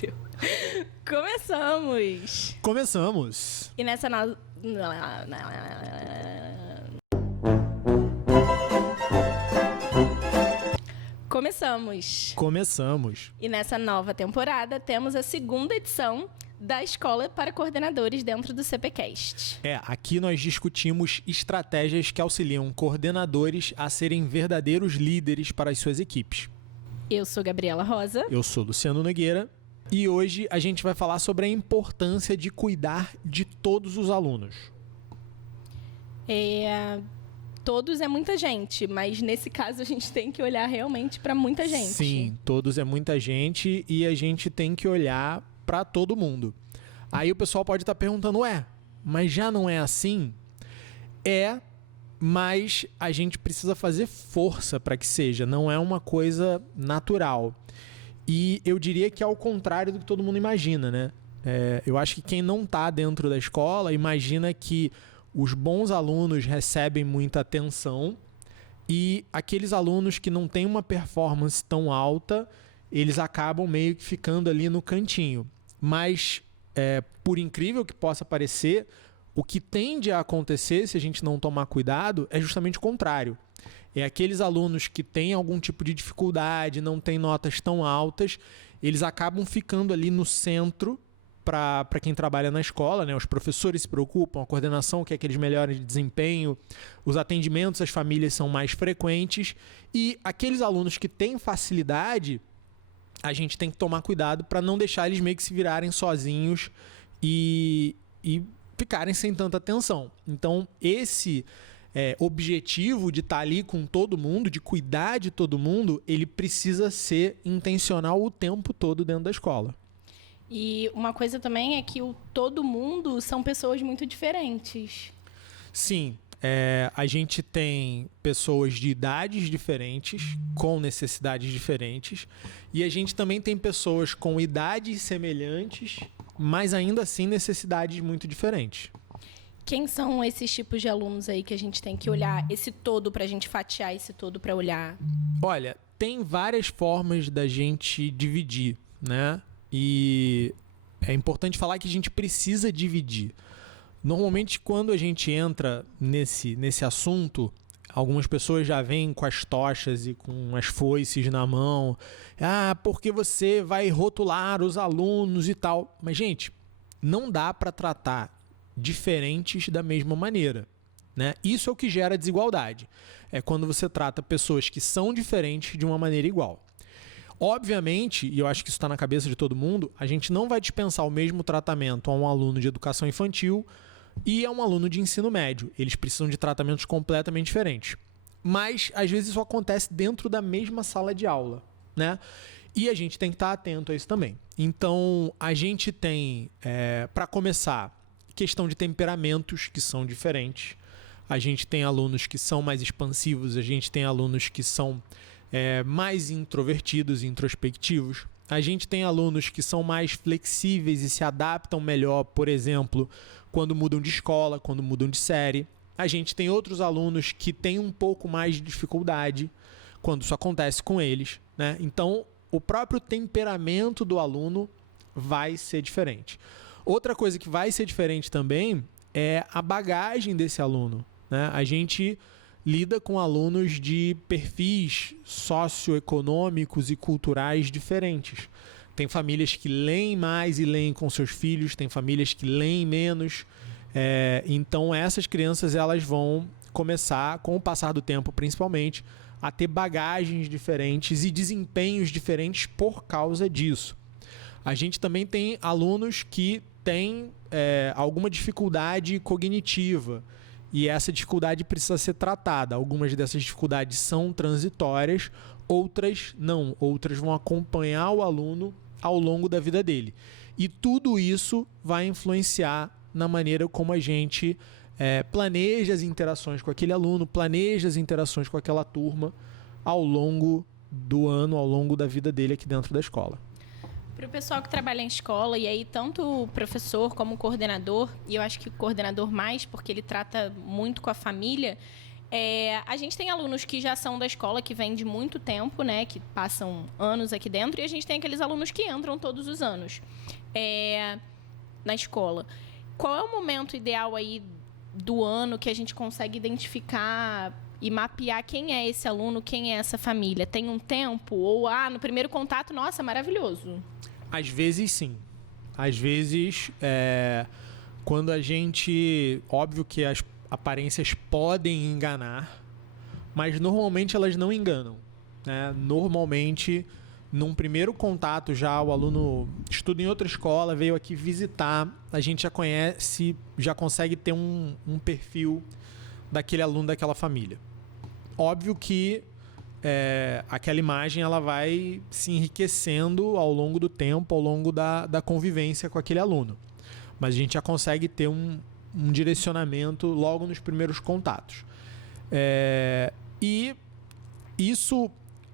Deu. Começamos! Começamos! E nessa Começamos! E nessa nova temporada temos a segunda edição da Escola para Coordenadores dentro do CPCast. Aqui nós discutimos estratégias que auxiliam coordenadores a serem verdadeiros líderes para as suas equipes. Eu sou Gabriela Rosa. Eu sou Luciano Nogueira. E hoje a gente vai falar sobre a importância de cuidar de todos os alunos. Todos é muita gente, mas nesse caso a gente tem que olhar realmente para muita gente. Sim, todos é muita gente e a gente tem que olhar para todo mundo. Aí o pessoal pode estar perguntando, mas já não é assim? Mas a gente precisa fazer força para que seja, não é uma coisa natural. E eu diria que é ao contrário do que todo mundo imagina, né? Eu acho que quem não está dentro da escola imagina que os bons alunos recebem muita atenção e aqueles alunos que não têm uma performance tão alta, eles acabam meio que ficando ali no cantinho. Mas, por incrível que possa parecer, o que tende a acontecer se a gente não tomar cuidado é justamente o contrário. Aqueles alunos que têm algum tipo de dificuldade, não têm notas tão altas, eles acabam ficando ali no centro para quem trabalha na escola, né? Os professores se preocupam, a coordenação quer que eles melhorem de desempenho, os atendimentos às famílias são mais frequentes e aqueles alunos que têm facilidade, a gente tem que tomar cuidado para não deixar eles meio que se virarem sozinhos e ficarem sem tanta atenção. Então, esse objetivo de estar ali com todo mundo, de cuidar de todo mundo, ele precisa ser intencional o tempo todo dentro da escola. E uma coisa também é que todo mundo são pessoas muito diferentes. Sim, a gente tem pessoas de idades diferentes, com necessidades diferentes, e a gente também tem pessoas com idades semelhantes, mas ainda assim necessidades muito diferentes. Quem são esses tipos de alunos aí que a gente tem que olhar esse todo para a gente fatiar esse todo para olhar? Olha, tem várias formas da gente dividir, né? E é importante falar que a gente precisa dividir. Normalmente, quando a gente entra nesse assunto, algumas pessoas já vêm com as tochas e com as foices na mão. Porque você vai rotular os alunos e tal. Mas, gente, não dá para tratar diferentes da mesma maneira, né? Isso é o que gera desigualdade. É quando você trata pessoas que são diferentes de uma maneira igual. Obviamente, e eu acho que isso está na cabeça de todo mundo, a gente não vai dispensar o mesmo tratamento a um aluno de educação infantil e a um aluno de ensino médio. Eles precisam de tratamentos completamente diferentes. Mas, às vezes, isso acontece dentro da mesma sala de aula, né? E a gente tem que estar atento a isso também. Então, a gente tem, para começar, questão de temperamentos que são diferentes. A gente tem alunos que são mais expansivos, a gente tem alunos que são mais introvertidos, introspectivos. A gente tem alunos que são mais flexíveis e se adaptam melhor, por exemplo, quando mudam de escola, quando mudam de série. A gente tem outros alunos que têm um pouco mais de dificuldade quando isso acontece com eles, né? Então, o próprio temperamento do aluno vai ser diferente. Outra coisa que vai ser diferente também é a bagagem desse aluno, né? A gente lida com alunos de perfis socioeconômicos e culturais diferentes. Tem famílias que leem mais e leem com seus filhos, tem famílias que leem menos. Então, essas crianças elas vão começar, com o passar do tempo principalmente, a ter bagagens diferentes e desempenhos diferentes por causa disso. A gente também tem alunos que têm alguma dificuldade cognitiva e essa dificuldade precisa ser tratada. Algumas dessas dificuldades são transitórias, outras não. Outras vão acompanhar o aluno ao longo da vida dele. E tudo isso vai influenciar na maneira como a gente planeja as interações com aquele aluno, planeja as interações com aquela turma ao longo do ano, ao longo da vida dele aqui dentro da escola. Para o pessoal que trabalha em escola, e aí tanto o professor como o coordenador, e eu acho que o coordenador mais, porque ele trata muito com a família, A gente tem alunos que já são da escola, que vêm de muito tempo, né? Que passam anos aqui dentro. E a gente tem aqueles alunos que entram todos os anos na escola. Qual é o momento ideal aí do ano que a gente consegue identificar e mapear quem é esse aluno, quem é essa família? Tem um tempo? Ou, no primeiro contato, nossa, maravilhoso. Às vezes, sim. Às vezes, quando a gente... Óbvio que as aparências podem enganar, mas normalmente elas não enganam, né? Normalmente, num primeiro contato já, o aluno estuda em outra escola, veio aqui visitar, a gente já conhece, já consegue ter um perfil daquele aluno, daquela família. Óbvio que aquela imagem ela vai se enriquecendo ao longo do tempo, ao longo da convivência com aquele aluno. Mas a gente já consegue ter um direcionamento logo nos primeiros contatos. E isso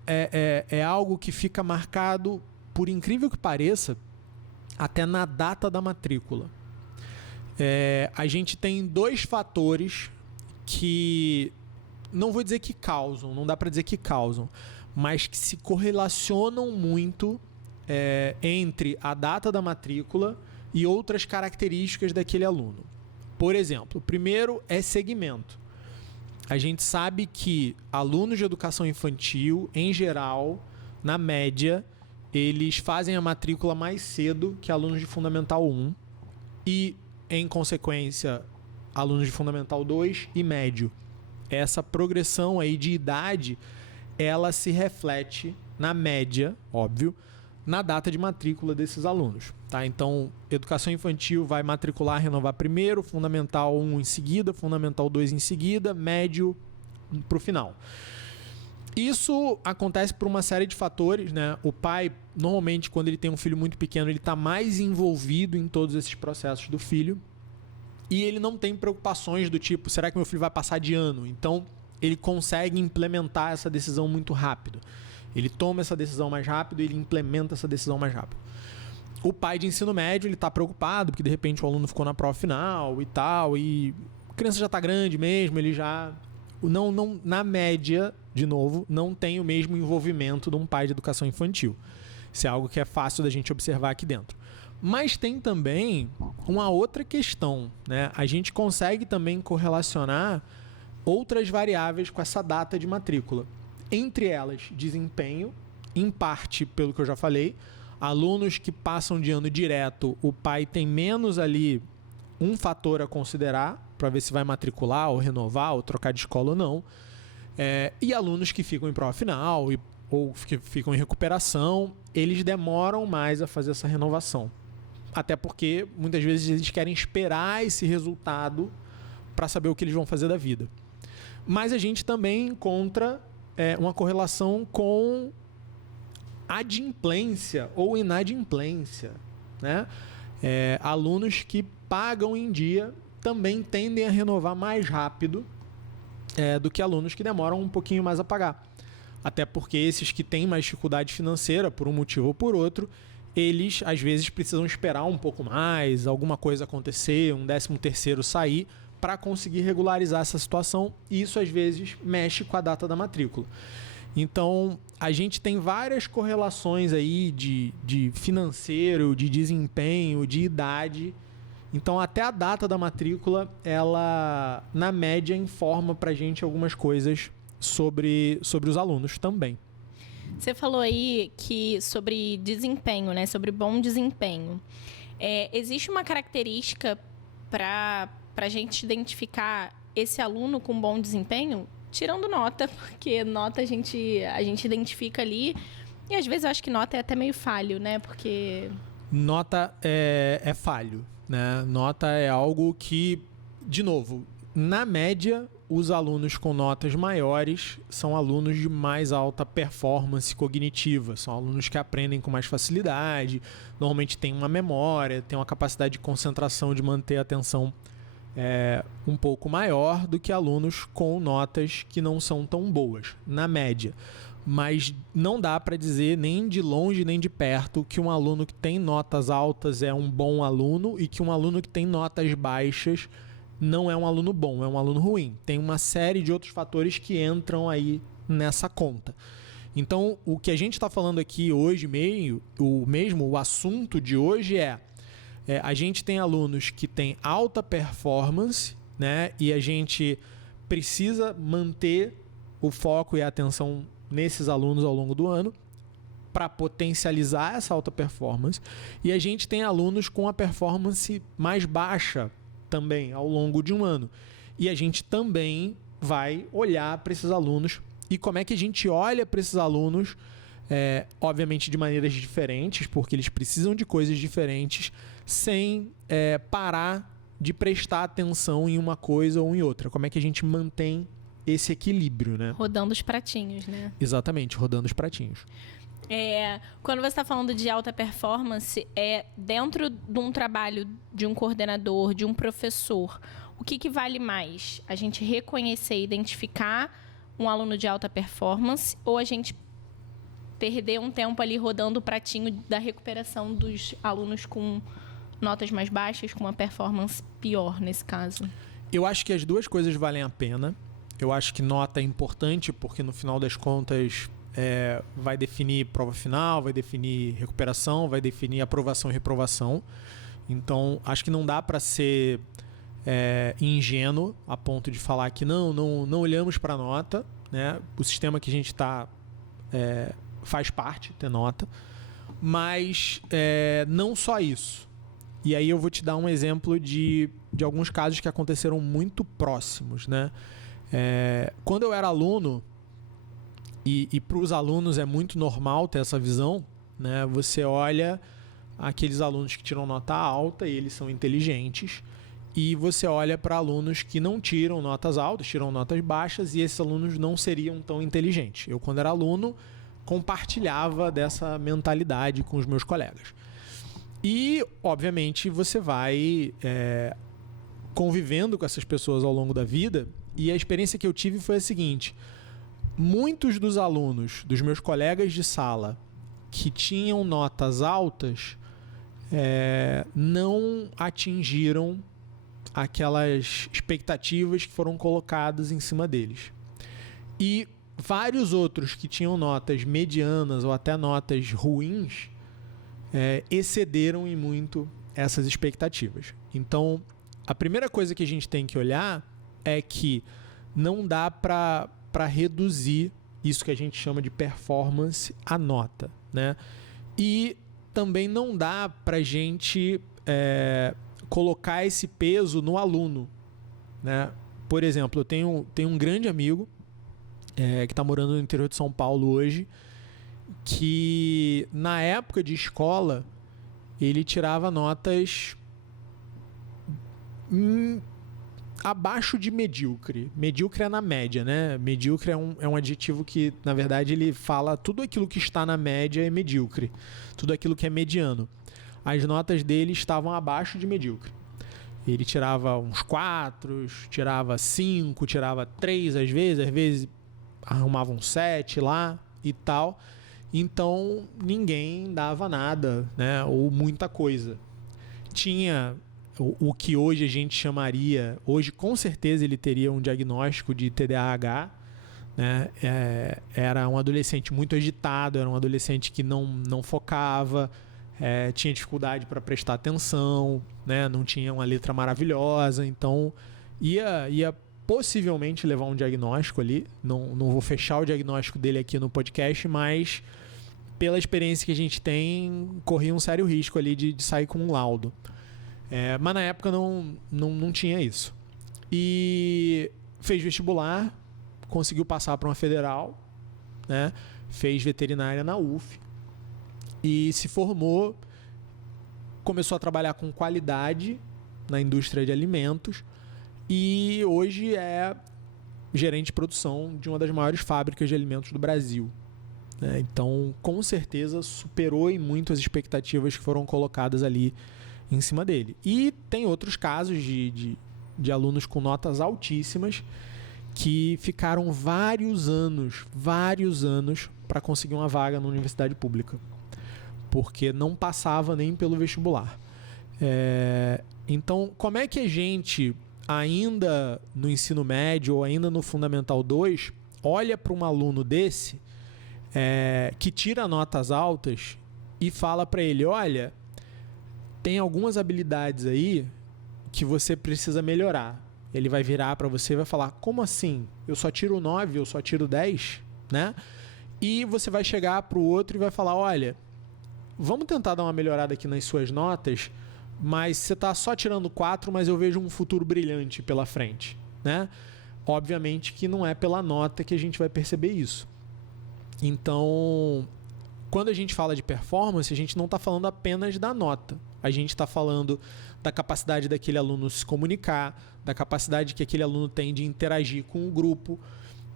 é algo que fica marcado, por incrível que pareça, até na data da matrícula. A gente tem 2 fatores que, não vou dizer que causam, não dá para dizer que causam, mas que se correlacionam muito entre a data da matrícula e outras características daquele aluno. Por exemplo, o primeiro é segmento. A gente sabe que alunos de educação infantil, em geral, na média, eles fazem a matrícula mais cedo que alunos de Fundamental 1 e, em consequência, alunos de Fundamental 2 e médio. Essa progressão aí de idade, ela se reflete na média, óbvio, na data de matrícula desses alunos. Tá? Então, educação infantil vai matricular, renovar primeiro, Fundamental 1 em seguida, Fundamental 2 em seguida, médio para o final. Isso acontece por uma série de fatores, né? O pai, normalmente, quando ele tem um filho muito pequeno, ele está mais envolvido em todos esses processos do filho e ele não tem preocupações do tipo, será que meu filho vai passar de ano? Então, ele consegue implementar essa decisão muito rápido. Ele toma essa decisão mais rápido e ele implementa essa decisão mais rápido. O pai de ensino médio, ele está preocupado porque de repente o aluno ficou na prova final e tal, e a criança já está grande mesmo, ele já... Não, na média, de novo, não tem o mesmo envolvimento de um pai de educação infantil. Isso é algo que é fácil da gente observar aqui dentro. Mas tem também uma outra questão, né? A gente consegue também correlacionar outras variáveis com essa data de matrícula. Entre elas, desempenho, em parte pelo que eu já falei. Alunos que passam de ano direto, o pai tem menos ali um fator a considerar para ver se vai matricular ou renovar ou trocar de escola ou não. E alunos que ficam em prova final ou que ficam em recuperação, eles demoram mais a fazer essa renovação. Até porque muitas vezes eles querem esperar esse resultado para saber o que eles vão fazer da vida. Mas a gente também encontra uma correlação com adimplência ou inadimplência, né? Alunos que pagam em dia também tendem a renovar mais rápido do que alunos que demoram um pouquinho mais a pagar. Até porque esses que têm mais dificuldade financeira, por um motivo ou por outro, eles às vezes precisam esperar um pouco mais, alguma coisa acontecer, um 13º sair, para conseguir regularizar essa situação, e isso às vezes mexe com a data da matrícula. Então, a gente tem várias correlações aí de financeiro, de desempenho, de idade. Então, até a data da matrícula, ela, na média, informa pra gente algumas coisas sobre os alunos também. Você falou aí sobre desempenho, né? Sobre bom desempenho. Existe uma característica para a gente identificar esse aluno com bom desempenho? Tirando nota, porque nota a gente identifica ali. E às vezes eu acho que nota é até meio falho, né? Porque... Nota é falho, né? Nota é algo que, de novo, na média, os alunos com notas maiores são alunos de mais alta performance cognitiva. São alunos que aprendem com mais facilidade, normalmente têm uma memória, têm uma capacidade de concentração, de manter a atenção um pouco maior do que alunos com notas que não são tão boas, na média. Mas não dá para dizer nem de longe nem de perto que um aluno que tem notas altas é um bom aluno e que um aluno que tem notas baixas não é um aluno bom, é um aluno ruim. Tem uma série de outros fatores que entram aí nessa conta. Então, o que a gente está falando aqui hoje, o assunto de hoje a gente tem alunos que têm alta performance, né? E a gente precisa manter o foco e a atenção nesses alunos ao longo do ano para potencializar essa alta performance. E a gente tem alunos com a performance mais baixa também ao longo de um ano. E a gente também vai olhar para esses alunos. E como é que a gente olha para esses alunos, obviamente de maneiras diferentes, porque eles precisam de coisas diferentes, sem parar de prestar atenção em uma coisa ou em outra. Como é que a gente mantém esse equilíbrio, né? Rodando os pratinhos, né? Exatamente, rodando os pratinhos. Quando você está falando de alta performance, dentro de um trabalho de um coordenador, de um professor, o que vale mais? A gente reconhecer, identificar um aluno de alta performance ou a gente perder um tempo ali rodando o pratinho da recuperação dos alunos com notas mais baixas, com uma performance pior nesse caso? Eu acho que as duas coisas valem a pena. Eu acho que nota é importante porque no final das contas vai definir prova final, vai definir recuperação, vai definir aprovação e reprovação. Então, acho que não dá para ser ingênuo a ponto de falar que não olhamos para a nota, né? O sistema que a gente está faz parte ter nota, mas não só isso. E aí eu vou te dar um exemplo de alguns casos que aconteceram muito próximos, né? Quando eu era aluno, e para os alunos é muito normal ter essa visão, né? Você olha aqueles alunos que tiram nota alta e eles são inteligentes, e você olha para alunos que não tiram notas altas, tiram notas baixas, e esses alunos não seriam tão inteligentes. Eu, quando era aluno, compartilhava dessa mentalidade com os meus colegas. E, obviamente, você vai convivendo com essas pessoas ao longo da vida, e a experiência que eu tive foi a seguinte: muitos dos alunos, dos meus colegas de sala, que tinham notas altas, não atingiram aquelas expectativas que foram colocadas em cima deles. E vários outros que tinham notas medianas ou até notas ruins excederam em muito essas expectativas. Então, a primeira coisa que a gente tem que olhar é que não dá para reduzir isso que a gente chama de performance à nota, né? E também não dá para a gente colocar esse peso no aluno, né? Por exemplo, eu tenho um grande amigo que está morando no interior de São Paulo hoje, que na época de escola ele tirava notas abaixo de medíocre. Medíocre é na média, né? Medíocre é um adjetivo que, na verdade, ele fala tudo aquilo que está na média é medíocre. Tudo aquilo que é mediano. As notas dele estavam abaixo de medíocre. Ele tirava uns 4, tirava 5, tirava 3 às vezes arrumava um 7 lá e tal. Então, ninguém dava nada, né? Ou muita coisa. Tinha o que hoje a gente chamaria... Hoje, com certeza, ele teria um diagnóstico de TDAH, né? Era um adolescente muito agitado, era um adolescente que não focava, tinha dificuldade para prestar atenção, né? Não tinha uma letra maravilhosa, então ia possivelmente levar um diagnóstico ali. Não vou fechar o diagnóstico dele aqui no podcast, mas pela experiência que a gente tem, corria um sério risco ali de sair com um laudo. Mas na época não tinha isso. E fez vestibular, conseguiu passar para uma federal, né? Fez veterinária na UF e se formou, começou a trabalhar com qualidade na indústria de alimentos e hoje é gerente de produção de uma das maiores fábricas de alimentos do Brasil. Então, com certeza, superou em muito as expectativas que foram colocadas ali em cima dele. E tem outros casos de alunos com notas altíssimas que ficaram vários anos para conseguir uma vaga na universidade pública, porque não passava nem pelo vestibular. Então, como é que a gente ainda no ensino médio ou ainda no Fundamental 2, olha para um aluno desse que tira notas altas e fala para ele, olha, tem algumas habilidades aí que você precisa melhorar. Ele vai virar para você e vai falar, como assim? Eu só tiro 9, eu só tiro 10, né? E você vai chegar para o outro e vai falar, olha, vamos tentar dar uma melhorada aqui nas suas notas, mas você está só tirando 4, mas eu vejo um futuro brilhante pela frente, né? Obviamente que não é pela nota que a gente vai perceber isso. Então, quando a gente fala de performance, a gente não está falando apenas da nota. A gente está falando da capacidade daquele aluno se comunicar, da capacidade que aquele aluno tem de interagir com o grupo,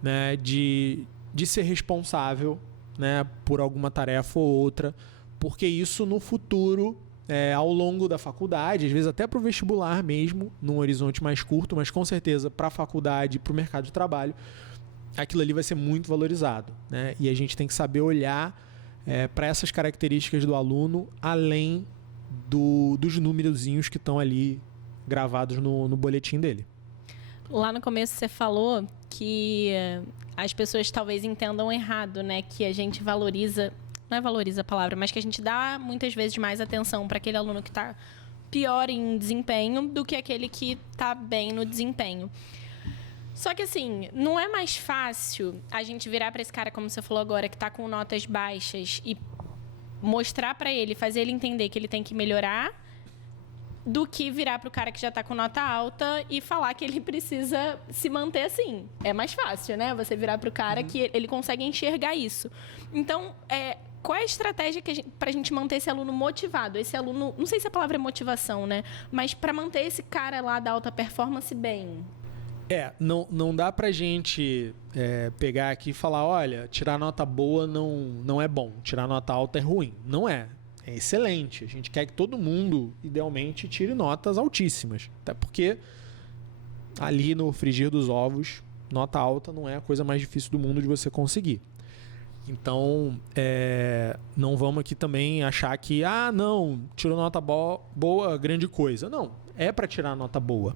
né? de ser responsável, né? Por alguma tarefa ou outra, porque isso no futuro, ao longo da faculdade, às vezes até para o vestibular mesmo, num horizonte mais curto, mas com certeza para a faculdade e para o mercado de trabalho, aquilo ali vai ser muito valorizado, né? E a gente tem que saber olhar para essas características do aluno, além dos numerozinhos que estão ali gravados no boletim dele. Lá no começo você falou que as pessoas talvez entendam errado, né? Que a gente valoriza, não é valoriza a palavra, mas que a gente dá muitas vezes mais atenção para aquele aluno que está pior em desempenho do que aquele que está bem no desempenho. Só que assim, não é mais fácil a gente virar para esse cara, como você falou agora, que está com notas baixas e mostrar para ele, fazer ele entender que ele tem que melhorar, do que virar para o cara que já está com nota alta e falar que ele precisa se manter assim. É mais fácil, né? Você virar para o cara que ele consegue enxergar isso. Então, qual é a estratégia para a gente manter esse aluno motivado? Esse aluno, não sei se a palavra é motivação, né? Mas para manter esse cara lá da alta performance bem. Não dá pra gente pegar aqui e falar, olha, tirar nota boa não é bom, tirar nota alta é ruim. Não é. É excelente. A gente quer que todo mundo, idealmente, tire notas altíssimas. Até porque ali no frigir dos ovos, nota alta não é a coisa mais difícil do mundo de você conseguir. Então, não vamos aqui também achar que, não, tirou nota boa, grande coisa. Não, é para tirar nota boa.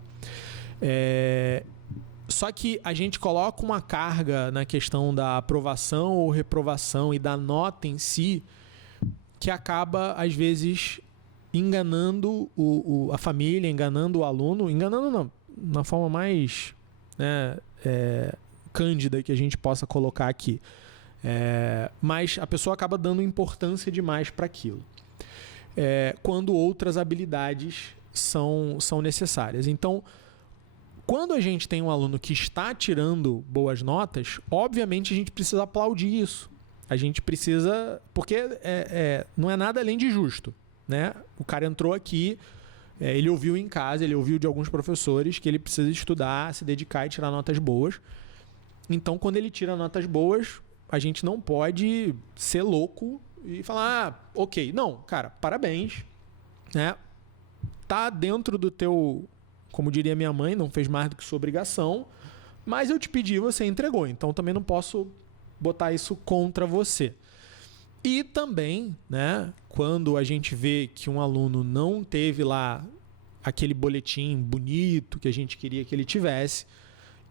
Só que a gente coloca uma carga na questão da aprovação ou reprovação e da nota em si, que acaba, às vezes, enganando a família, enganando o aluno, enganando na forma mais cândida que a gente possa colocar aqui. Mas a pessoa acaba dando importância demais para aquilo. Quando outras habilidades são necessárias. Então, quando a gente tem um aluno que está tirando boas notas, obviamente a gente precisa aplaudir isso. A gente precisa... Porque não é nada além de justo, né? O cara entrou aqui, ele ouviu em casa, ele ouviu de alguns professores que ele precisa estudar, se dedicar e tirar notas boas. Então, quando ele tira notas boas, a gente não pode ser louco e falar, ok. Não, cara, parabéns, né? Tá dentro do teu... Como diria minha mãe, não fez mais do que sua obrigação, mas eu te pedi e você entregou. Então, também não posso botar isso contra você. E também, né, quando a gente vê que um aluno não teve lá aquele boletim bonito que a gente queria que ele tivesse,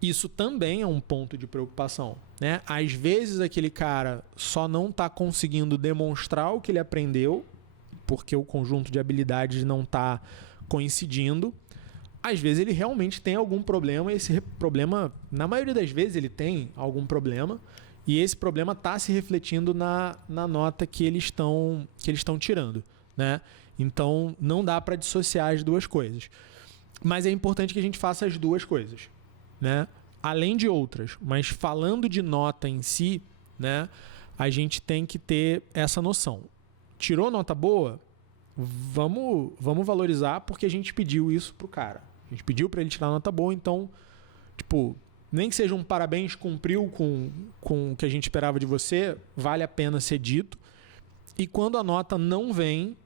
isso também é um ponto de preocupação, né? Às vezes aquele cara só não está conseguindo demonstrar o que ele aprendeu, porque o conjunto de habilidades não está coincidindo. Às vezes ele realmente tem algum problema, e esse problema, na maioria das vezes, ele tem algum problema, e esse problema está se refletindo na nota que eles estão tirando, né? Então, não dá para dissociar as duas coisas. Mas é importante que a gente faça as duas coisas, né? Além de outras, mas falando de nota em si, né, a gente tem que ter essa noção. Tirou nota boa? Vamos valorizar, porque a gente pediu isso pro cara. A gente pediu para ele tirar nota boa, então, tipo, nem que seja um parabéns, cumpriu com o que a gente esperava de você, vale a pena ser dito. E quando a nota não vem,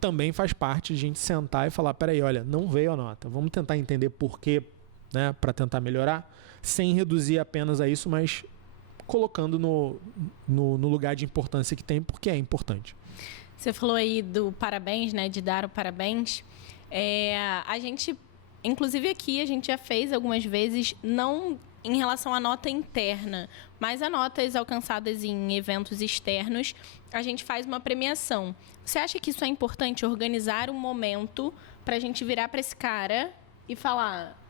também faz parte de a gente sentar e falar, peraí, olha, não veio a nota, vamos tentar entender por quê, né, para tentar melhorar, sem reduzir apenas a isso, mas colocando no lugar de importância que tem, porque é importante. Você falou aí do parabéns, né, de dar o parabéns. A gente Inclusive aqui a gente já fez algumas vezes, não em relação à nota interna, mas a notas alcançadas em eventos externos, a gente faz uma premiação. Você acha que isso é importante, organizar um momento para a gente virar para esse cara e falar,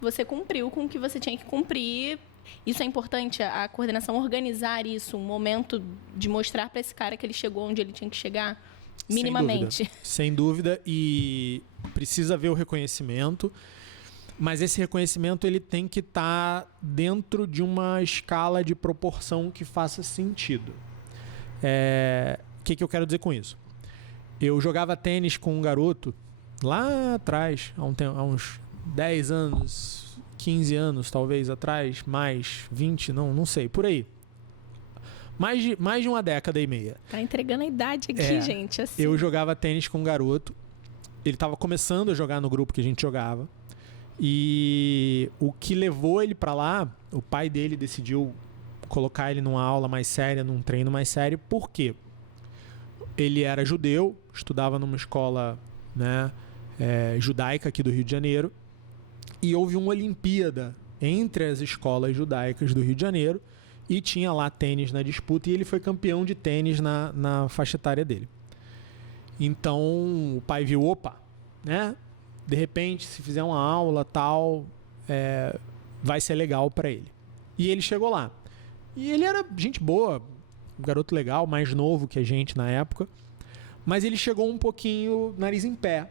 você cumpriu com o que você tinha que cumprir? Isso é importante, a coordenação organizar isso, um momento de mostrar para esse cara que ele chegou onde ele tinha que chegar, minimamente. Sem dúvida, e precisa haver o reconhecimento, mas esse reconhecimento ele tem que estar dentro de uma escala de proporção que faça sentido. O que eu quero dizer com isso? Eu jogava tênis com um garoto lá atrás, há uns 10 anos, 15 anos talvez atrás, mais 20, não sei, por aí. Mais de uma década e meia. Tá entregando a idade aqui, gente. Assim. Eu jogava tênis com um garoto. Ele estava começando a jogar no grupo que a gente jogava. E o que levou ele para lá, o pai dele decidiu colocar ele numa aula mais séria, num treino mais sério. Por quê? Ele era judeu, estudava numa escola, né, judaica aqui do Rio de Janeiro. E houve uma Olimpíada entre as escolas judaicas do Rio de Janeiro. E tinha lá tênis na disputa e ele foi campeão de tênis na faixa etária dele. Então o pai viu, opa, né? De repente, se fizer uma aula tal, vai ser legal para ele. E ele chegou lá. E ele era gente boa, um garoto legal, mais novo que a gente na época. Mas ele chegou um pouquinho nariz em pé,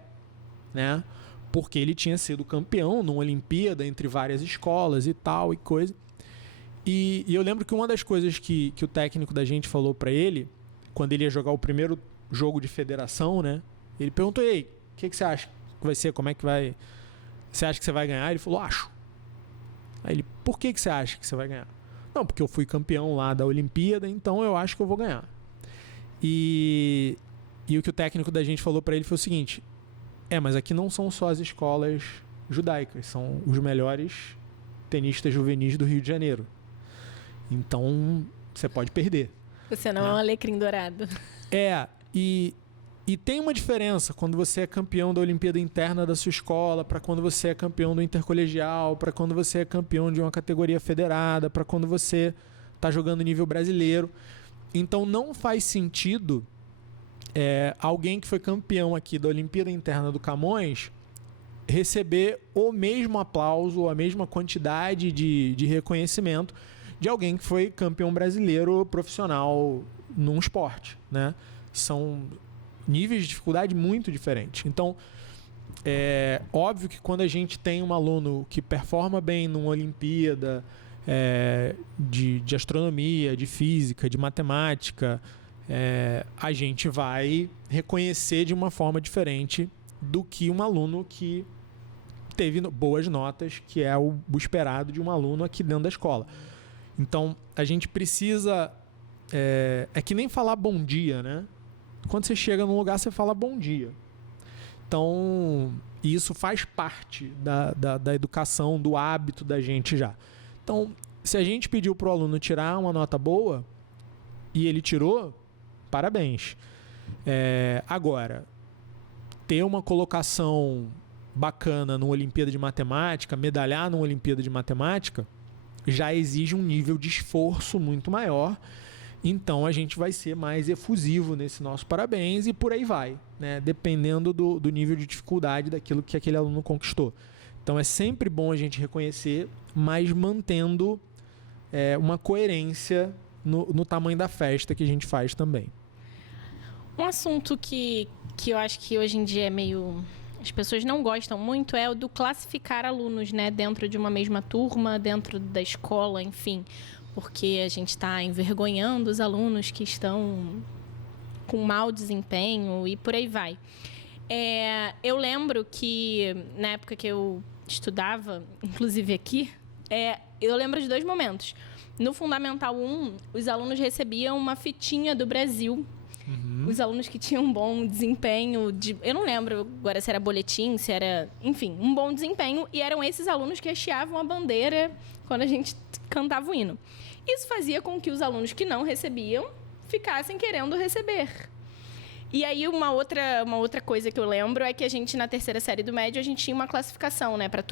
né? Porque ele tinha sido campeão numa Olimpíada entre várias escolas e tal e coisa. E eu lembro que uma das coisas que o técnico da gente falou pra ele, quando ele ia jogar o primeiro jogo de federação, né? Ele perguntou, e aí, o que você acha que vai ser? Como é que vai... Você acha que você vai ganhar? Ele falou, acho. Aí ele, por que você acha que você vai ganhar? Não, porque eu fui campeão lá da Olimpíada, então eu acho que eu vou ganhar. E o que o técnico da gente falou pra ele foi o seguinte, mas aqui não são só as escolas judaicas, são os melhores tenistas juvenis do Rio de Janeiro. Então, você pode perder. Você não é um alecrim dourado. E tem uma diferença quando você é campeão da Olimpíada Interna da sua escola, para quando você é campeão do intercolegial, para quando você é campeão de uma categoria federada, para quando você está jogando nível brasileiro. Então, não faz sentido alguém que foi campeão aqui da Olimpíada Interna do Camões receber o mesmo aplauso, a mesma quantidade de reconhecimento de alguém que foi campeão brasileiro profissional num esporte, né? São níveis de dificuldade muito diferentes. Então, é óbvio que quando a gente tem um aluno que performa bem numa Olimpíada de astronomia, de física, de matemática, a gente vai reconhecer de uma forma diferente do que um aluno que teve boas notas, que é o esperado de um aluno aqui dentro da escola. Então, a gente precisa... É que nem falar bom dia, né? Quando você chega num lugar, você fala bom dia. Então, isso faz parte da educação, do hábito da gente já. Então, se a gente pediu para o aluno tirar uma nota boa e ele tirou, parabéns. Agora, ter uma colocação bacana numa Olimpíada de Matemática, medalhar numa Olimpíada de Matemática, já exige um nível de esforço muito maior. Então, a gente vai ser mais efusivo nesse nosso parabéns e por aí vai, né? Dependendo do nível de dificuldade daquilo que aquele aluno conquistou. Então, é sempre bom a gente reconhecer, mas mantendo uma coerência no tamanho da festa que a gente faz também. Um assunto que eu acho que hoje em dia é meio... As pessoas não gostam muito é o do classificar alunos, né? Dentro de uma mesma turma, dentro da escola, enfim. Porque a gente está envergonhando os alunos que estão com mau desempenho e por aí vai. Eu lembro que, na época que eu estudava, inclusive aqui, eu lembro de 2 momentos. No Fundamental 1, os alunos recebiam uma fitinha do Brasil. Uhum. Os alunos que tinham um bom desempenho, eu não lembro agora se era boletim, se era... Enfim, um bom desempenho. E eram esses alunos que hasteavam a bandeira quando a gente cantava o hino. Isso fazia com que os alunos que não recebiam ficassem querendo receber. E aí, uma outra coisa que eu lembro é que a gente, na terceira série do médio, a gente tinha uma classificação, né? Para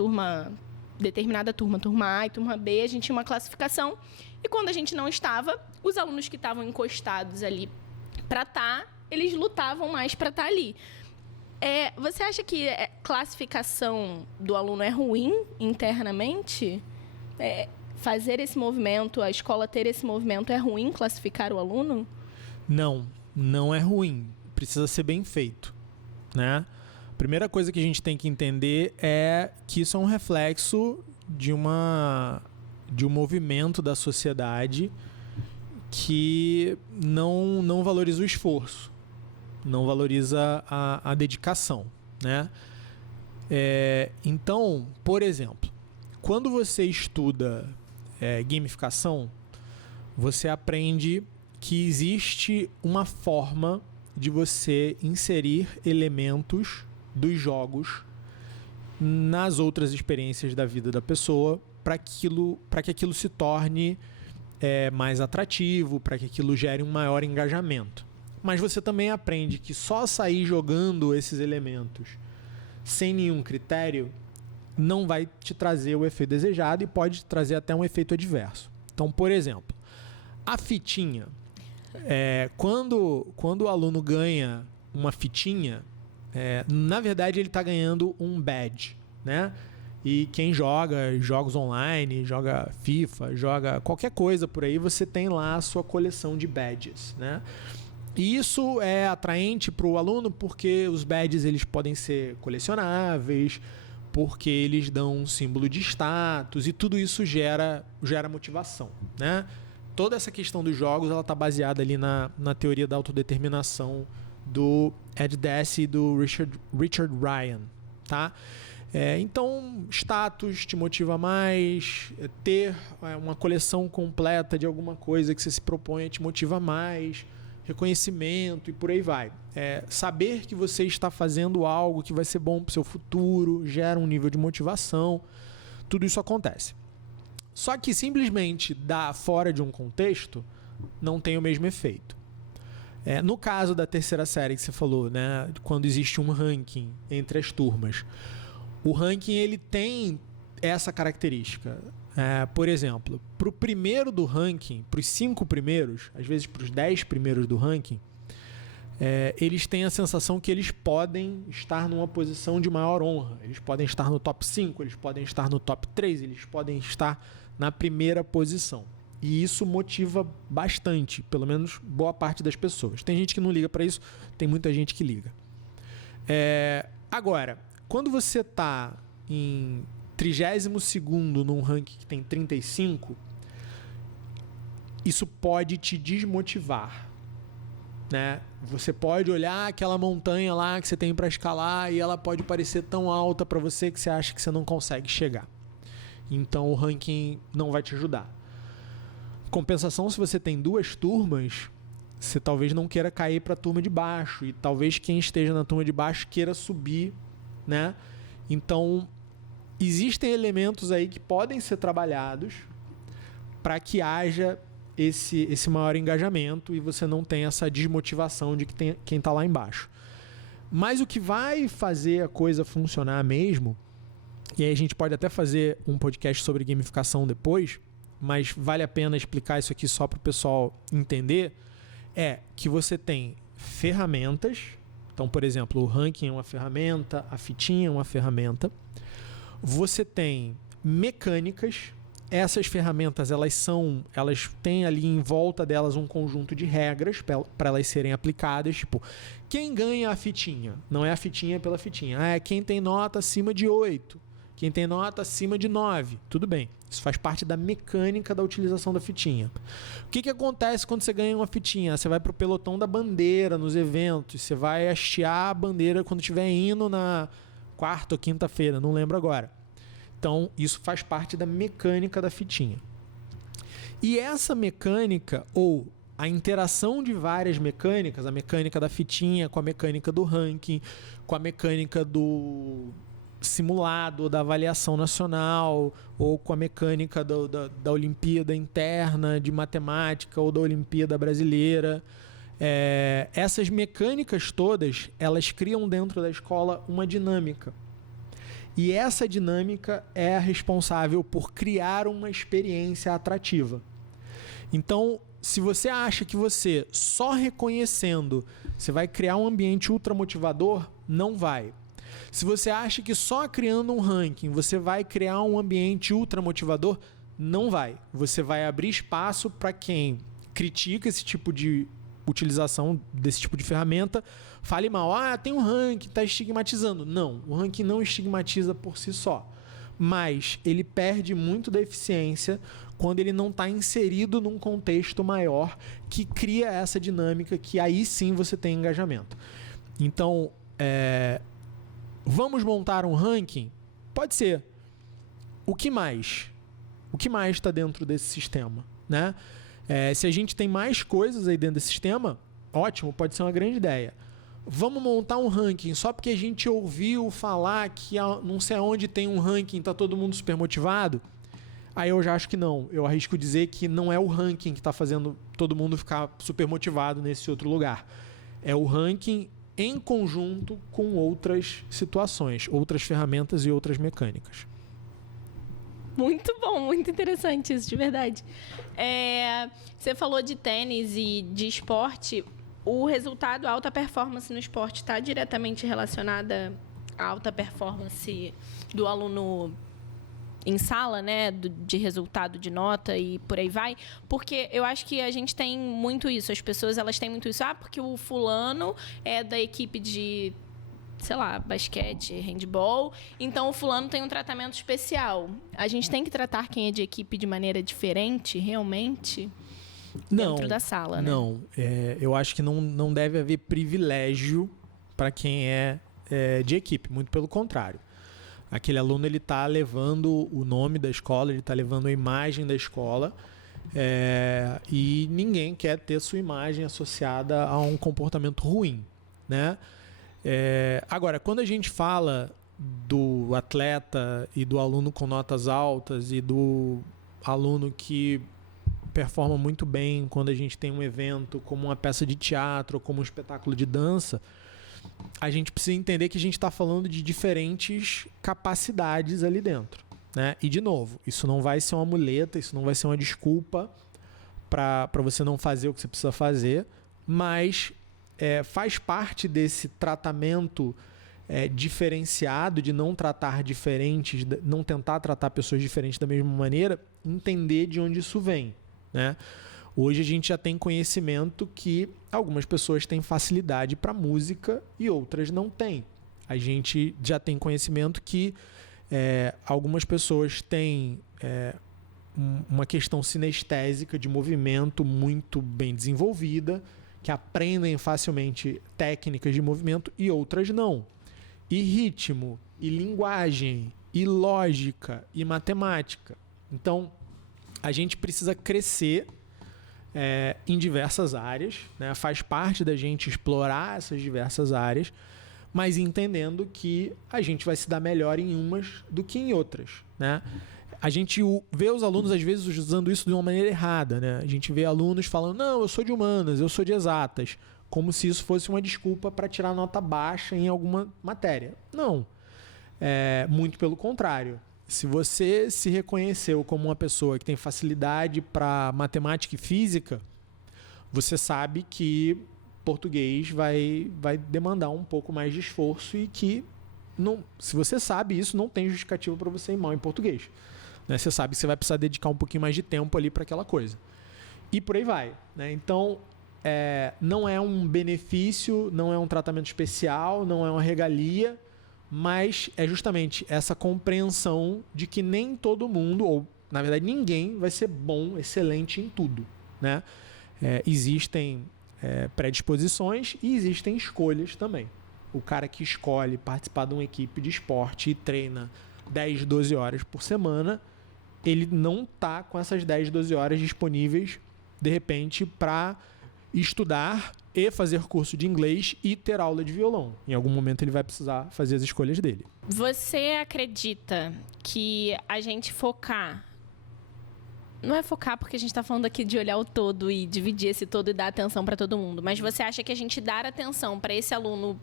determinada turma A e turma B, a gente tinha uma classificação. E quando a gente não estava, os alunos que estavam encostados ali para estar, eles lutavam mais para estar ali. Você acha que classificação do aluno é ruim internamente? Fazer esse movimento, a escola ter esse movimento, é ruim classificar o aluno? Não é ruim. Precisa ser bem feito, né? A primeira coisa que a gente tem que entender é que isso é um reflexo de um movimento da sociedade que não valoriza o esforço, não valoriza a dedicação, né? Então, por exemplo, quando você estuda gamificação, você aprende que existe uma forma de você inserir elementos dos jogos nas outras experiências da vida da pessoa para que aquilo se torne mais atrativo, para que aquilo gere um maior engajamento. Mas você também aprende que só sair jogando esses elementos sem nenhum critério não vai te trazer o efeito desejado e pode trazer até um efeito adverso. Então, por exemplo, a fitinha. Quando o aluno ganha uma fitinha, na verdade ele está ganhando um badge, né? E quem joga jogos online, joga FIFA, joga qualquer coisa por aí, você tem lá a sua coleção de badges, né? E isso é atraente para o aluno porque os badges eles podem ser colecionáveis, porque eles dão um símbolo de status e tudo isso gera motivação, né? Toda essa questão dos jogos ela está baseada ali na teoria da autodeterminação do Ed Deci e do Richard Ryan, tá? Então, status te motiva mais, ter uma coleção completa de alguma coisa que você se propõe te motiva mais, reconhecimento e por aí vai. Saber que você está fazendo algo que vai ser bom para o seu futuro, gera um nível de motivação, tudo isso acontece. Só que simplesmente dar fora de um contexto não tem o mesmo efeito. No caso da terceira série que você falou, né, quando existe um ranking entre as turmas, o ranking ele tem essa característica. Por exemplo, para o primeiro do ranking, para os 5 primeiros, às vezes para os 10 primeiros do ranking, eles têm a sensação que eles podem estar numa posição de maior honra. Eles podem estar no top 5, eles podem estar no top 3, eles podem estar na primeira posição. E isso motiva bastante, pelo menos boa parte das pessoas. Tem gente que não liga para isso, tem muita gente que liga. Agora, quando você está em 32º num ranking que tem 35, isso pode te desmotivar, né? Você pode olhar aquela montanha lá que você tem para escalar e ela pode parecer tão alta para você que você acha que você não consegue chegar. Então o ranking não vai te ajudar. Compensação, se você tem 2 turmas, você talvez não queira cair para a turma de baixo e talvez quem esteja na turma de baixo queira subir, né? Então existem elementos aí que podem ser trabalhados para que haja esse maior engajamento e você não tenha essa desmotivação de que quem está lá embaixo. Mas o que vai fazer a coisa funcionar mesmo, e aí a gente pode até fazer um podcast sobre gamificação depois, mas vale a pena explicar isso aqui só para o pessoal entender, é que você tem ferramentas. Então, por exemplo, o ranking é uma ferramenta, a fitinha é uma ferramenta. Você tem mecânicas. Essas ferramentas elas têm ali em volta delas um conjunto de regras para elas serem aplicadas. Tipo, quem ganha a fitinha? Não é a fitinha pela fitinha. É quem tem nota acima de 8. Quem tem nota acima de 9. Tudo bem. Isso faz parte da mecânica da utilização da fitinha. O que acontece quando você ganha uma fitinha? Você vai para o pelotão da bandeira nos eventos. Você vai hastear a bandeira quando estiver indo na quarta ou quinta-feira. Não lembro agora. Então, isso faz parte da mecânica da fitinha. E essa mecânica, ou a interação de várias mecânicas, a mecânica da fitinha com a mecânica do ranking, com a mecânica do simulado, da avaliação nacional, ou com a mecânica da Olimpíada interna de matemática ou da Olimpíada brasileira, essas mecânicas todas, elas criam dentro da escola uma dinâmica. E essa dinâmica é a responsável por criar uma experiência atrativa. Então, se você acha que você só reconhecendo você vai criar um ambiente ultramotivador, não vai. Se você acha que só criando um ranking você vai criar um ambiente ultramotivador, não vai. Você vai abrir espaço para quem critica esse tipo de utilização desse tipo de ferramenta, fale mal. Tem um ranking, está estigmatizando. Não, o ranking não estigmatiza por si só. Mas ele perde muito da eficiência quando ele não está inserido num contexto maior que cria essa dinâmica que aí sim você tem engajamento. Então, vamos montar um ranking? Pode ser. O que mais? O que mais está dentro desse sistema, né? Se a gente tem mais coisas aí dentro desse sistema, ótimo, pode ser uma grande ideia. Vamos montar um ranking só porque a gente ouviu falar que não sei aonde tem um ranking, está todo mundo super motivado? Aí eu já acho que não. Eu arrisco dizer que não é o ranking que está fazendo todo mundo ficar super motivado nesse outro lugar. É o ranking em conjunto com outras situações, outras ferramentas e outras mecânicas. Muito bom, muito interessante isso, de verdade. Você falou de tênis e de esporte. O resultado, a alta performance no esporte está diretamente relacionada à alta performance do aluno em sala, né? De resultado de nota e por aí vai. Porque eu acho que a gente tem muito isso. As pessoas, elas têm muito isso. Porque o fulano é da equipe de, sei lá, basquete, handball, então o fulano tem um tratamento especial. A gente tem que tratar quem é de equipe de maneira diferente, realmente, dentro da sala, né? Não, eu acho que não deve haver privilégio para quem é de equipe, muito pelo contrário. Aquele aluno, ele está levando o nome da escola, ele está levando a imagem da escola, e ninguém quer ter sua imagem associada a um comportamento ruim, né? Agora, quando a gente fala do atleta e do aluno com notas altas e do aluno que performa muito bem quando a gente tem um evento como uma peça de teatro ou como um espetáculo de dança, a gente precisa entender que a gente está falando de diferentes capacidades ali dentro, né? E, de novo, isso não vai ser uma muleta, isso não vai ser uma desculpa para você não fazer o que você precisa fazer, mas faz parte desse tratamento diferenciado, de não tratar diferentes, não tentar tratar pessoas diferentes da mesma maneira, entender de onde isso vem, né? Hoje a gente já tem conhecimento que algumas pessoas têm facilidade para música e outras não têm. A gente já tem conhecimento que algumas pessoas têm uma questão sinestésica de movimento muito bem desenvolvida, que aprendem facilmente técnicas de movimento e outras não. E ritmo, e linguagem, e lógica, e matemática. Então, a gente precisa crescer em diversas áreas, né? Faz parte da gente explorar essas diversas áreas, mas entendendo que a gente vai se dar melhor em umas do que em outras, né? A gente vê os alunos, às vezes, usando isso de uma maneira errada, né? A gente vê alunos falando, não, eu sou de humanas, eu sou de exatas, como se isso fosse uma desculpa para tirar nota baixa em alguma matéria. Não. Muito pelo contrário. Se você se reconheceu como uma pessoa que tem facilidade para matemática e física, você sabe que português vai demandar um pouco mais de esforço e que, se você sabe isso, não tem justificativa para você ir mal em português, né? Você sabe que você vai precisar dedicar um pouquinho mais de tempo ali para aquela coisa. E por aí vai, né? Então, não é um benefício, não é um tratamento especial, não é uma regalia, mas é justamente essa compreensão de que nem todo mundo, ou na verdade ninguém, vai ser bom, excelente em tudo, né? Existem predisposições e existem escolhas também. O cara que escolhe participar de uma equipe de esporte e treina 10, 12 horas por semana, ele não está com essas 10, 12 horas disponíveis, de repente, para estudar e fazer curso de inglês e ter aula de violão. Em algum momento ele vai precisar fazer as escolhas dele. Você acredita que a gente focar Não é focar, porque a gente está falando aqui de olhar o todo e dividir esse todo e dar atenção para todo mundo. Mas você acha que a gente dar atenção para esse aluno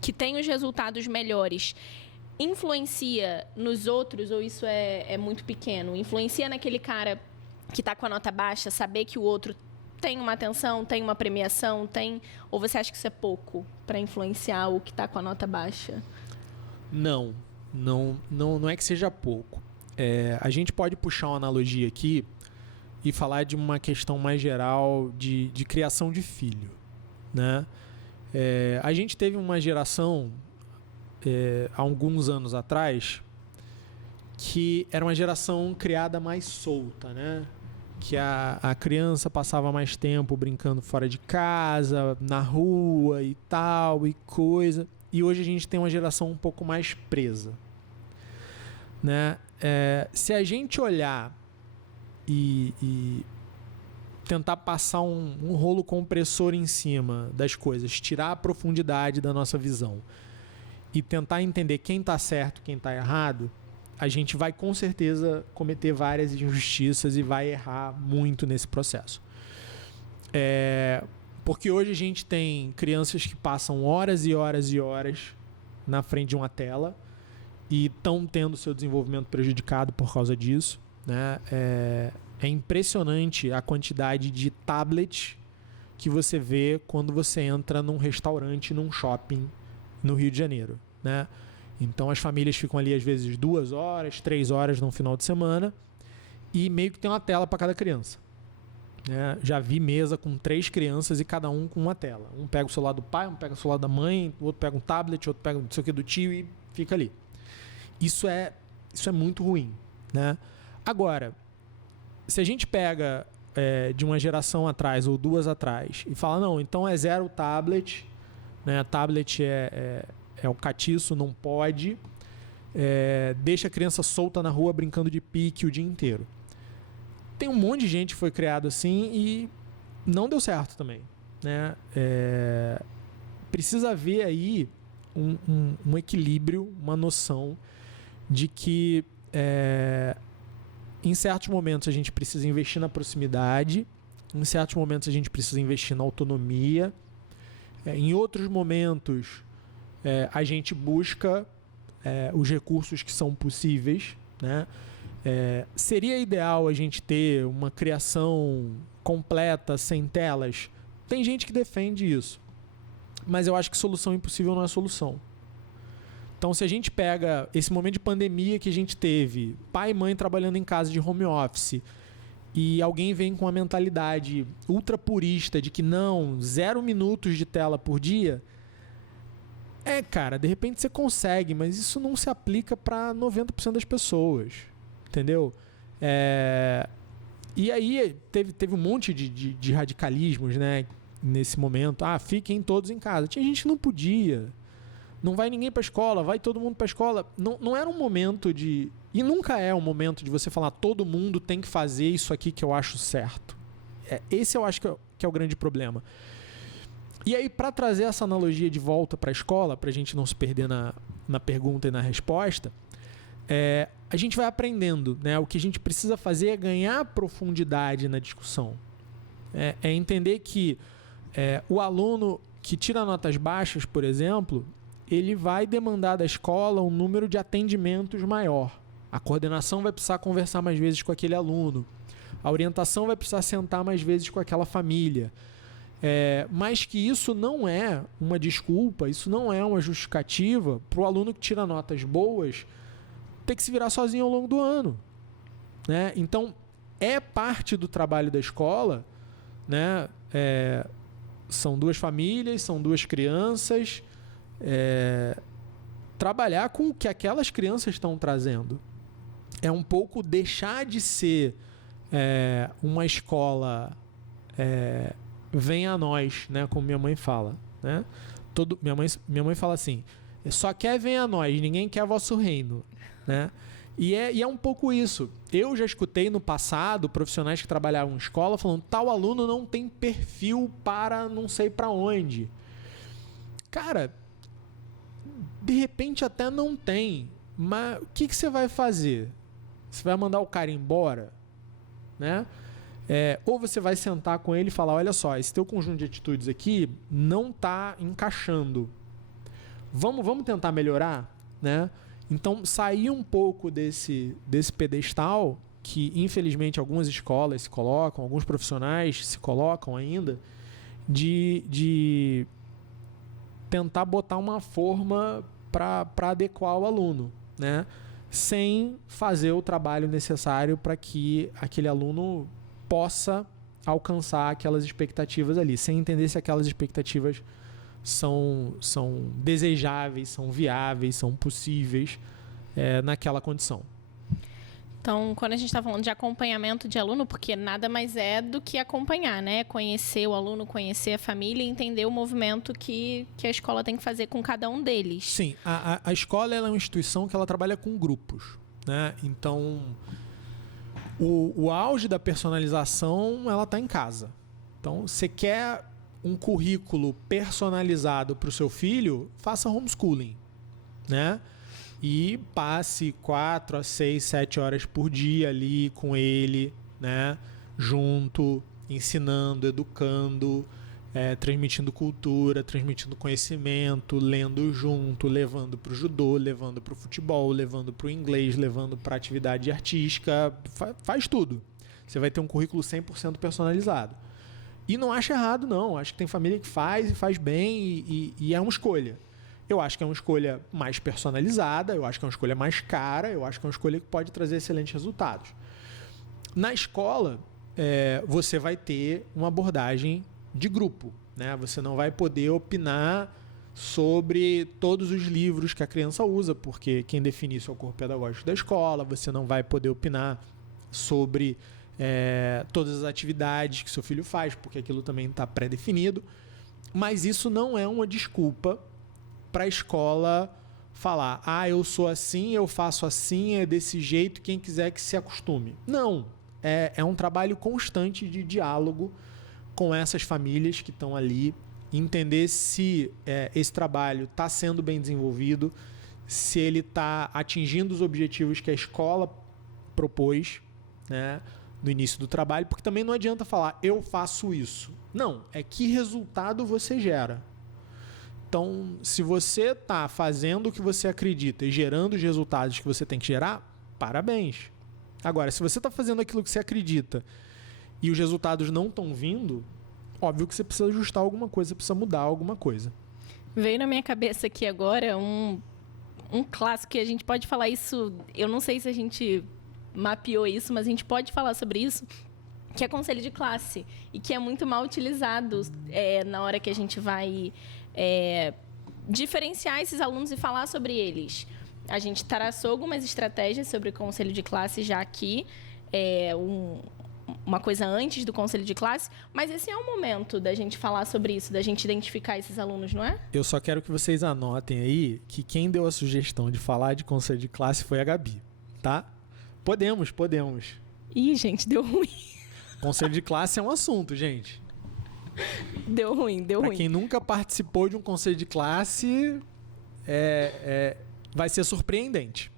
que tem os resultados melhores influencia nos outros, ou isso é muito pequeno? Influencia naquele cara que está com a nota baixa, saber que o outro tem uma atenção, tem uma premiação, ou você acha que isso é pouco para influenciar o que está com a nota baixa? Não é que seja pouco. A gente pode puxar uma analogia aqui e falar de uma questão mais geral de criação de filho, né? A gente teve uma geração há alguns anos atrás que era uma geração criada mais solta, né? Que a criança passava mais tempo brincando fora de casa, na rua e tal, e coisa. E hoje a gente tem uma geração um pouco mais presa, né? Se a gente olhar e tentar passar um rolo compressor em cima das coisas, tirar a profundidade da nossa visão e tentar entender quem está certo, quem está errado, a gente vai com certeza cometer várias injustiças e vai errar muito nesse processo. Porque hoje a gente tem crianças que passam horas e horas e horas na frente de uma tela e estão tendo seu desenvolvimento prejudicado por causa disso, né? É impressionante a quantidade de tablets que você vê quando você entra num restaurante, num shopping no Rio de Janeiro, né? Então as famílias ficam ali às vezes 2 horas, 3 horas no final de semana e meio que tem uma tela para cada criança, né? Já vi mesa com 3 crianças e cada um com uma tela. Um pega o celular do pai, um pega o celular da mãe, o outro pega um tablet, outro pega não sei o que do tio e fica ali. Isso é muito ruim, né? Agora, se a gente pega de uma geração atrás ou 2 atrás e fala, não, então é 0 tablet, né? Tablet é o catiço, não pode, deixa a criança solta na rua brincando de pique o dia inteiro. Tem um monte de gente que foi criado assim e não deu certo também, né? Precisa haver aí um equilíbrio, uma noção de que em certos momentos a gente precisa investir na proximidade, em certos momentos a gente precisa investir na autonomia, em outros momentos a gente busca os recursos que são possíveis, né? Seria ideal a gente ter uma criação completa, sem telas? Tem gente que defende isso, mas eu acho que solução impossível não é solução. Então, se a gente pega esse momento de pandemia que a gente teve, pai e mãe trabalhando em casa de home office, e alguém vem com a mentalidade ultra purista de que não, 0 minutos de tela por dia, cara, de repente você consegue, mas isso não se aplica para 90% das pessoas, entendeu? E aí teve um monte de radicalismos, né, nesse momento. Fiquem todos em casa. Tinha gente que não podia. Não vai ninguém para a escola, vai todo mundo para a escola. Não era um momento de... E nunca é um momento de você falar todo mundo tem que fazer isso aqui que eu acho certo. Esse eu acho que é o grande problema. E aí, para trazer essa analogia de volta para a escola, para a gente não se perder na pergunta e na resposta, a gente vai aprendendo, né? O que a gente precisa fazer é ganhar profundidade na discussão. É entender que o aluno que tira notas baixas, por exemplo, ele vai demandar da escola um número de atendimentos maior. A coordenação vai precisar conversar mais vezes com aquele aluno. A orientação vai precisar sentar mais vezes com aquela família. Mas que isso não é uma desculpa, isso não é uma justificativa para o aluno que tira notas boas ter que se virar sozinho ao longo do ano, né? Então, é parte do trabalho da escola, né? São 2 famílias, são 2 crianças, trabalhar com o que aquelas crianças estão trazendo. É um pouco deixar de ser uma escola vem a nós, né? Como minha mãe fala, né? Minha mãe fala assim, só quer vem a nós, ninguém quer vosso reino, né? E é um pouco isso. Eu já escutei no passado profissionais que trabalhavam em escola falando, tal aluno não tem perfil para não sei para onde. Cara, de repente até não tem, mas o que você vai fazer? Você vai mandar o cara embora? né? Ou você vai sentar com ele e falar, olha só, esse teu conjunto de atitudes aqui não está encaixando. Vamos tentar melhorar, né? Então, sair um pouco desse pedestal que, infelizmente, algumas escolas se colocam, alguns profissionais se colocam ainda, de tentar botar uma forma para adequar o aluno, né? Sem fazer o trabalho necessário para que aquele aluno possa alcançar aquelas expectativas ali, sem entender se aquelas expectativas são desejáveis, são viáveis, são possíveis naquela condição. Então, quando a gente está falando de acompanhamento de aluno, porque nada mais é do que acompanhar, né? Conhecer o aluno, conhecer a família e entender o movimento que a escola tem que fazer com cada um deles. Sim, a escola ela é uma instituição que ela trabalha com grupos, né? Então, o auge da personalização, ela está em casa. Então, você quer um currículo personalizado para o seu filho, faça homeschooling, né? E passe 4 a 6, 7 horas por dia ali com ele, né? Junto, ensinando, educando, transmitindo cultura, transmitindo conhecimento, lendo junto, levando para o judô, levando para o futebol, levando para o inglês, levando para a atividade artística, faz tudo. Você vai ter um currículo 100% personalizado. E não acho errado, não. Acho que tem família que faz e faz bem e é uma escolha. Eu acho que é uma escolha mais personalizada, eu acho que é uma escolha mais cara, eu acho que é uma escolha que pode trazer excelentes resultados. Na escola, você vai ter uma abordagem de grupo, né? Você não vai poder opinar sobre todos os livros que a criança usa, porque quem define isso é o corpo pedagógico da escola. Você não vai poder opinar sobre todas as atividades que seu filho faz, porque aquilo também está pré-definido. Mas isso não é uma desculpa para a escola falar, eu sou assim, eu faço assim, é desse jeito, quem quiser que se acostume. Não, é um trabalho constante de diálogo com essas famílias que estão ali, entender se esse trabalho está sendo bem desenvolvido, se ele está atingindo os objetivos que a escola propôs, né, no início do trabalho, porque também não adianta falar, eu faço isso. Não, é que resultado você gera. Então, se você está fazendo o que você acredita e gerando os resultados que você tem que gerar, parabéns. Agora, se você está fazendo aquilo que você acredita e os resultados não estão vindo, óbvio que você precisa ajustar alguma coisa, precisa mudar alguma coisa. Veio na minha cabeça aqui agora um clássico que a gente pode falar isso, eu não sei se a gente mapeou isso, mas a gente pode falar sobre isso, que é conselho de classe e que é muito mal utilizado na hora que a gente vai diferenciar esses alunos e falar sobre eles. A gente traçou algumas estratégias sobre o conselho de classe já aqui, uma coisa antes do conselho de classe, mas esse é o momento da gente falar sobre isso, da gente identificar esses alunos, não é? Eu só quero que vocês anotem aí que quem deu a sugestão de falar de conselho de classe foi a Gabi, tá? Podemos. Ih, gente, deu ruim. Conselho de classe é um assunto, gente. Deu ruim. Pra quem nunca participou de um conselho de classe, vai ser surpreendente.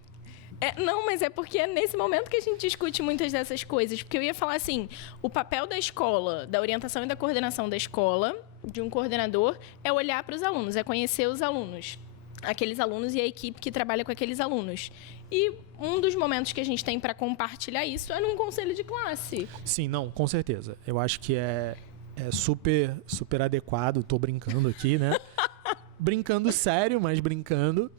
Não, mas é porque é nesse momento que a gente discute muitas dessas coisas. Porque eu ia falar assim, o papel da escola, da orientação e da coordenação da escola, de um coordenador, é olhar para os alunos, é conhecer os alunos. Aqueles alunos e a equipe que trabalha com aqueles alunos. E um dos momentos que a gente tem para compartilhar isso é num conselho de classe. Sim, não, com certeza. Eu acho que é super, super adequado. Tô brincando aqui, né? Brincando sério, mas brincando.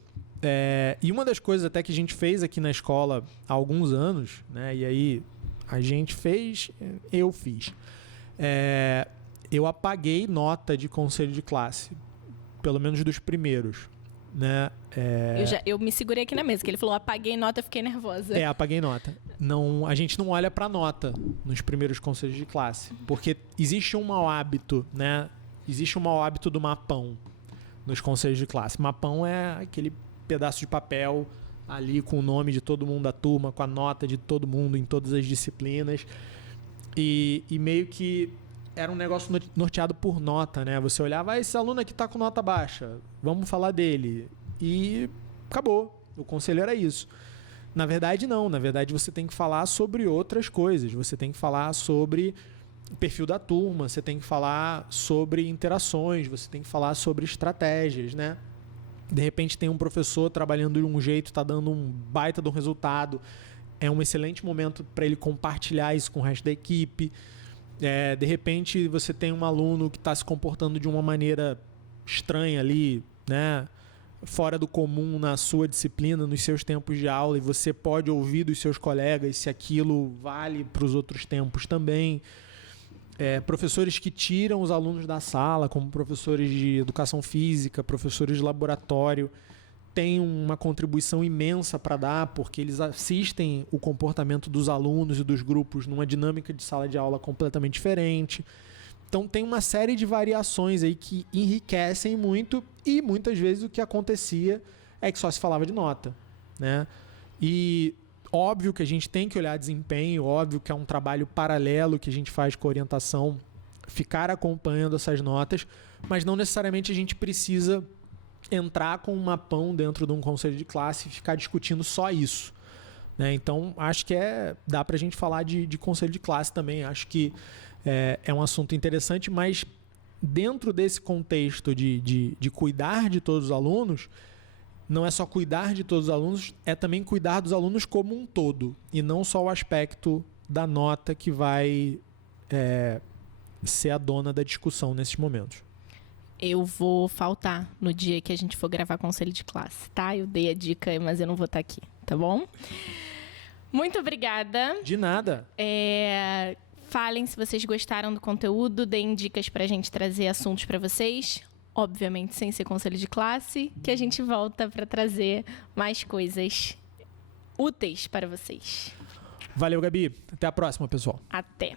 E uma das coisas até que a gente fez aqui na escola há alguns anos, né? E aí a gente fez, eu fiz. Eu apaguei nota de conselho de classe, pelo menos dos primeiros, né? Eu me segurei aqui na mesa, que ele falou, apaguei nota, fiquei nervosa. Apaguei nota. Não, a gente não olha para nota nos primeiros conselhos de classe, porque existe um mau hábito, né? Existe um mau hábito do mapão nos conselhos de classe. Mapão é aquele pedaço de papel ali com o nome de todo mundo da turma, com a nota de todo mundo em todas as disciplinas. E meio que era um negócio norteado por nota, né? Você olhava, esse aluno aqui tá com nota baixa, vamos falar dele. E acabou. O conselho era isso. Na verdade, não. Na verdade, você tem que falar sobre outras coisas. Você tem que falar sobre o perfil da turma, você tem que falar sobre interações, você tem que falar sobre estratégias, né? De repente tem um professor trabalhando de um jeito, está dando um baita de um resultado. É um excelente momento para ele compartilhar isso com o resto da equipe. De repente você tem um aluno que está se comportando de uma maneira estranha ali, né? Fora do comum na sua disciplina, nos seus tempos de aula, e você pode ouvir dos seus colegas se aquilo vale para os outros tempos também. Professores que tiram os alunos da sala, como professores de educação física, professores de laboratório, têm uma contribuição imensa para dar, porque eles assistem o comportamento dos alunos e dos grupos numa dinâmica de sala de aula completamente diferente. Então tem uma série de variações aí que enriquecem muito, e muitas vezes o que acontecia é que só se falava de nota, né? E óbvio que a gente tem que olhar desempenho, óbvio que é um trabalho paralelo que a gente faz com a orientação, ficar acompanhando essas notas, mas não necessariamente a gente precisa entrar com um mapão dentro de um conselho de classe e ficar discutindo só isso, né? Então, acho que dá para a gente falar de conselho de classe também. Acho que é um assunto interessante, mas dentro desse contexto de cuidar de todos os alunos, não é só cuidar de todos os alunos, é também cuidar dos alunos como um todo, e não só o aspecto da nota que vai ser a dona da discussão nesses momentos. Eu vou faltar no dia que a gente for gravar conselho de classe, tá? Eu dei a dica, mas eu não vou estar aqui, tá bom? Muito obrigada. De nada. Falem se vocês gostaram do conteúdo, deem dicas pra gente trazer assuntos pra vocês. Obviamente, sem ser conselho de classe, que a gente volta para trazer mais coisas úteis para vocês. Valeu, Gabi. Até a próxima, pessoal. Até.